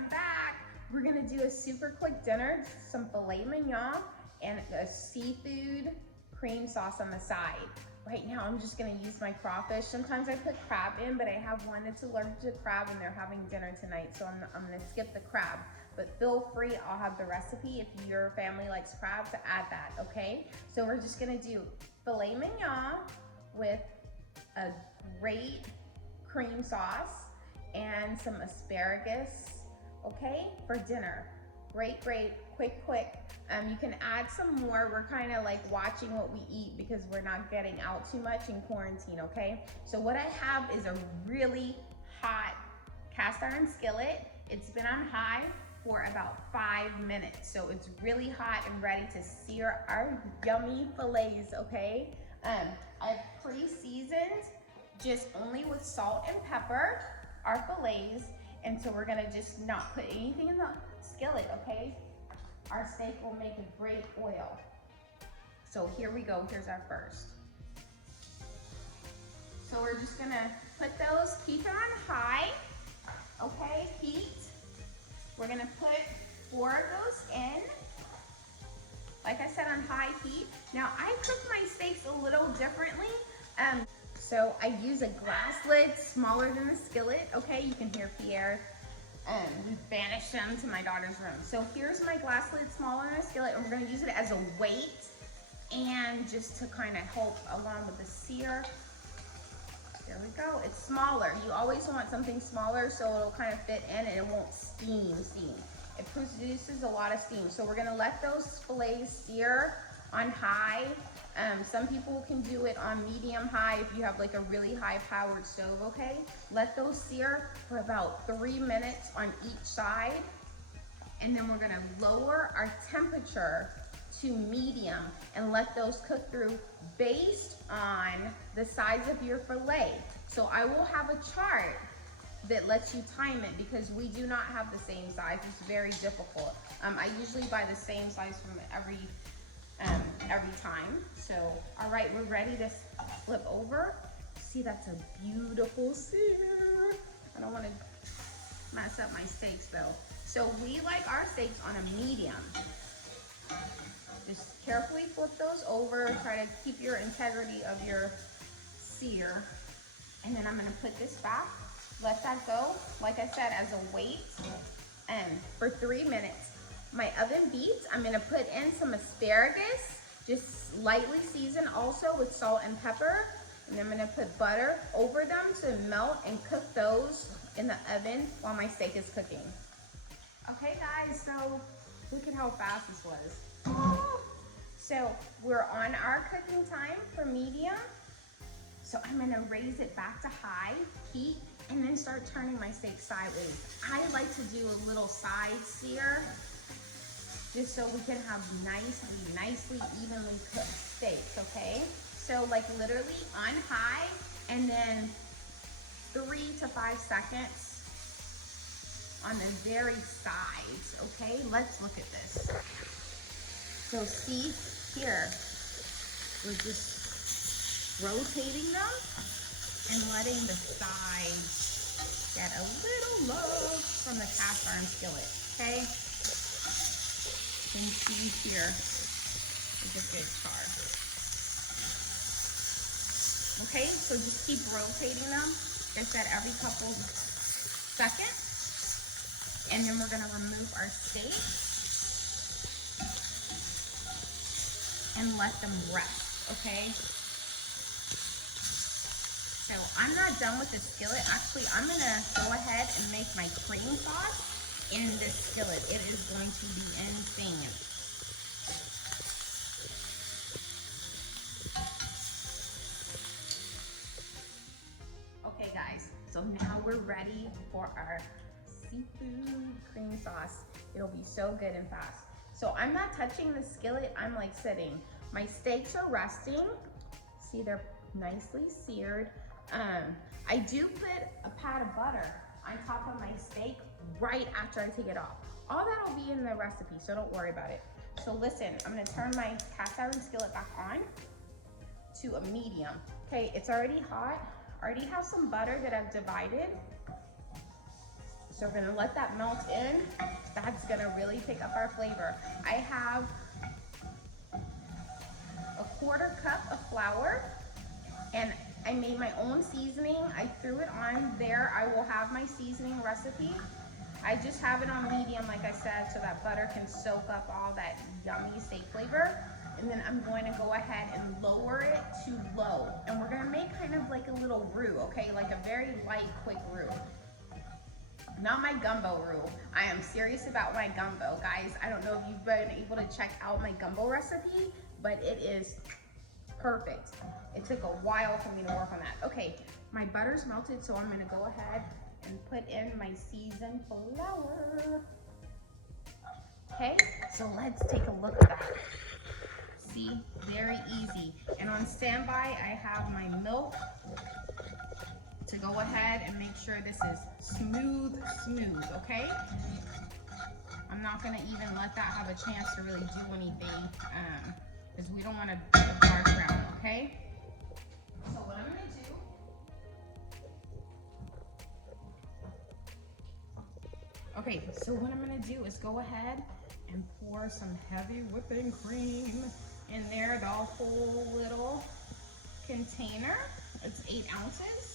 I'm back. We're gonna do a super quick dinner, some filet mignon and a seafood cream sauce on the side. Right now, I'm just gonna use my crawfish. Sometimes I put crab in, but I have one that's allergic to crab and they're having dinner tonight, so I'm gonna skip the crab. But feel free, I'll have the recipe if your family likes crab to add that, okay? So we're just gonna do filet mignon with a great cream sauce and some asparagus, okay, for dinner. Great, great, quick. You can add some more. We're kind of like watching what we eat because we're not getting out too much in quarantine, okay? So what I have is a really hot cast iron skillet. It's been on high for about 5 minutes. So it's really hot and ready to sear our yummy fillets, okay? I've pre-seasoned just only with salt and pepper our fillets. And so we're gonna just not put anything in the skillet, okay? Our steak will make a great oil. So here we go, here's our first. So we're just gonna put those, keep it on high, okay, heat. We're gonna put 4 of those in. Like I said, on high heat. Now I cook my steaks a little differently. So I use a glass lid smaller than the skillet, okay? You can hear Pierre. We banished them to my daughter's room. So here's my glass lid smaller than a skillet, and we're gonna use it as a weight and just to kind of help along with the sear. There we go, it's smaller. You always want something smaller so it'll kind of fit in and it won't steam. It produces a lot of steam. So we're gonna let those fillets sear on high. Some people can do it on medium high if you have like a really high powered stove, okay? Let those sear for about 3 minutes on each side. And then we're gonna lower our temperature to medium and let those cook through based on the size of your fillet. So I will have a chart that lets you time it because we do not have the same size. It's very difficult. I usually buy the same size from every time. So, all right, we're ready to flip over. See, that's a beautiful sear. I don't want to mess up my steaks though. So we like our steaks on a medium. Just carefully flip those over. Try to keep your integrity of your sear. And then I'm gonna put this back, let that go, like I said, as a weight, and for 3 minutes. My oven beets, I'm gonna put in some asparagus, just lightly seasoned also with salt and pepper. And I'm gonna put butter over them to melt and cook those in the oven while my steak is cooking. Okay guys, so look at how fast this was. So we're on our cooking time for medium. So I'm gonna raise it back to high heat and then start turning my steak sideways. I like to do a little side sear just so we can have nicely evenly cooked steaks, okay? So like literally on high and then 3 to 5 seconds on the very sides, okay? Let's look at this. So see here, we're just rotating them and letting the sides get a little love from the cast iron skillet, okay? You can see here is a good char. Okay, so just keep rotating them. Like I said, every couple seconds. And then we're gonna remove our steak and let them rest, okay? So I'm not done with the skillet. Actually, I'm gonna go ahead and make my cream sauce in this skillet. It is going to be insane. Okay guys, so now we're ready for our seafood cream sauce. It'll be so good and fast. So I'm not touching the skillet, I'm like sitting. My steaks are resting. See, they're nicely seared. I do put a pat of butter on top of my steak right after I take it off. All that'll be in the recipe, so don't worry about it. So listen, I'm gonna turn my cast iron skillet back on to a medium. Okay, it's already hot. I already have some butter that I've divided. So we're gonna let that melt in. That's gonna really pick up our flavor. I have a 1/4 cup of flour, and I made my own seasoning. I threw it on there. I will have my seasoning recipe. I just have it on medium, like I said, so that butter can soak up all that yummy steak flavor. And then I'm going to go ahead and lower it to low. And we're gonna make kind of like a little roux, okay? Like a very light, quick roux. Not my gumbo roux. I am serious about my gumbo, guys. I don't know if you've been able to check out my gumbo recipe, but it is perfect. It took a while for me to work on that. Okay, my butter's melted, so I'm gonna go ahead and put in my seasoned flour. Okay, so let's take a look at that. See, very easy. And on standby, I have my milk to go ahead and make sure this is smooth, okay? I'm not gonna even let that have a chance to really do anything because we don't want to do a dark brown, okay? So what I'm gonna do, okay, so what I'm gonna do is go ahead and pour some heavy whipping cream in there, the whole little container. It's 8 ounces.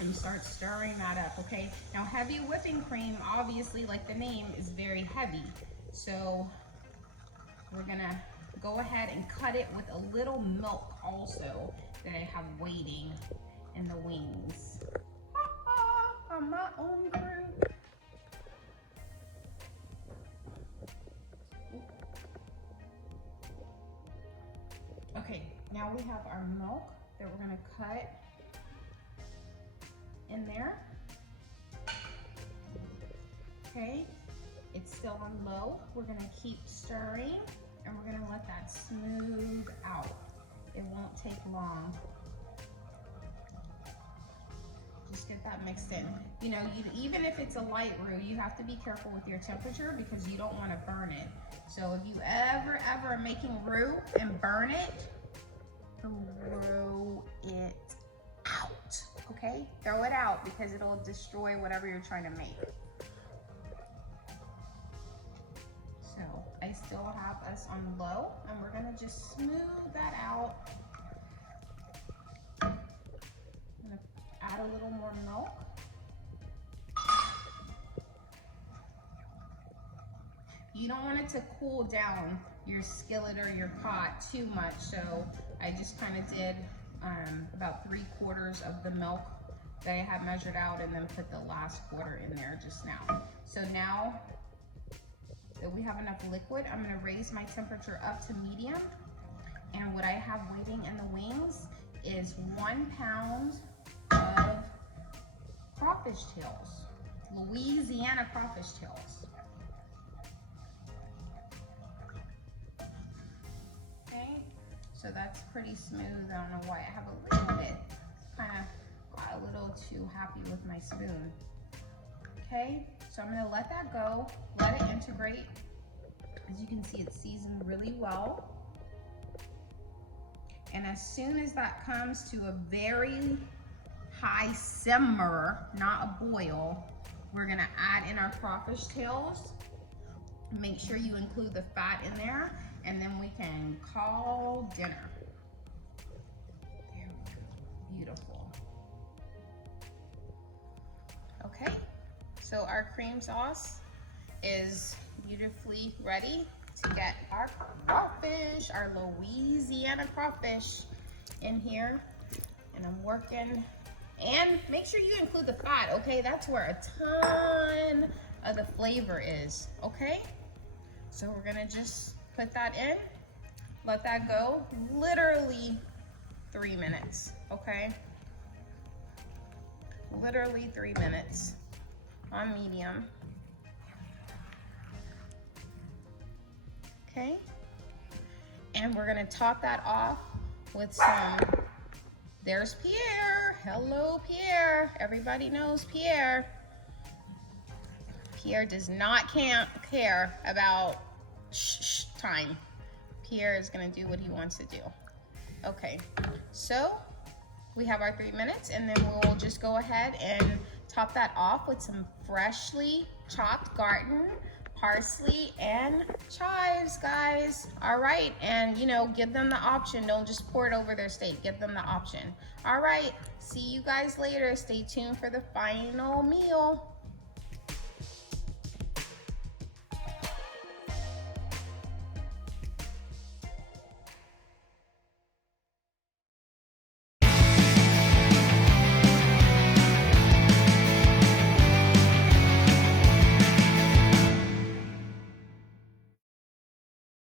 And start stirring that up, okay? Now heavy whipping cream, obviously, like the name, is very heavy. So we're gonna go ahead and cut it with a little milk also that I have waiting in the wings. On my own group. Okay, now we have our milk that we're gonna cut in there. Okay, it's still on low. We're gonna keep stirring and we're gonna let that smooth out. It won't take long. Just get that mixed in. You know, even if it's a light roux, you have to be careful with your temperature because you don't want to burn it. So if you ever are making roux and burn it, throw it out, okay? Throw it out because it'll destroy whatever you're trying to make. So I still have us on low and we're gonna just smooth that out. I'm gonna add a little more milk. You don't want it to cool down your skillet or your pot too much, so I just kind of did about 3/4 of the milk that I had measured out and then put the last 1/4 in there just now. So now that we have enough liquid, I'm gonna raise my temperature up to medium. And what I have waiting in the wings is 1 pound of crawfish tails, Louisiana crawfish tails. Okay, so that's pretty smooth. I don't know why I have a little bit, kind of got a little too happy with my spoon. Okay, so I'm gonna let that go, let it integrate. As you can see, it's seasoned really well. And as soon as that comes to a very high simmer, not a boil, we're gonna add in our crawfish tails. Make sure you include the fat in there, and then we can call dinner. There we go, beautiful. Okay, so our cream sauce is beautifully ready to get our crawfish, our Louisiana crawfish in here. And I'm working, and make sure you include the fat, okay? That's where a ton of the flavor is, okay? So we're gonna just put that in, let that go, literally 3 minutes, okay? Literally 3 minutes on medium. Okay, and we're gonna top that off with some, there's Pierre. Hello, Pierre. Everybody knows Pierre. Pierre does not care about time. Pierre is gonna do what he wants to do. Okay, so we have our 3 minutes, and then we'll just go ahead and Top that off with some freshly chopped garden, parsley, and chives, guys. All right, and you know, give them the option. Don't just pour it over their steak. Give them the option. All right, see you guys later. Stay tuned for the final meal.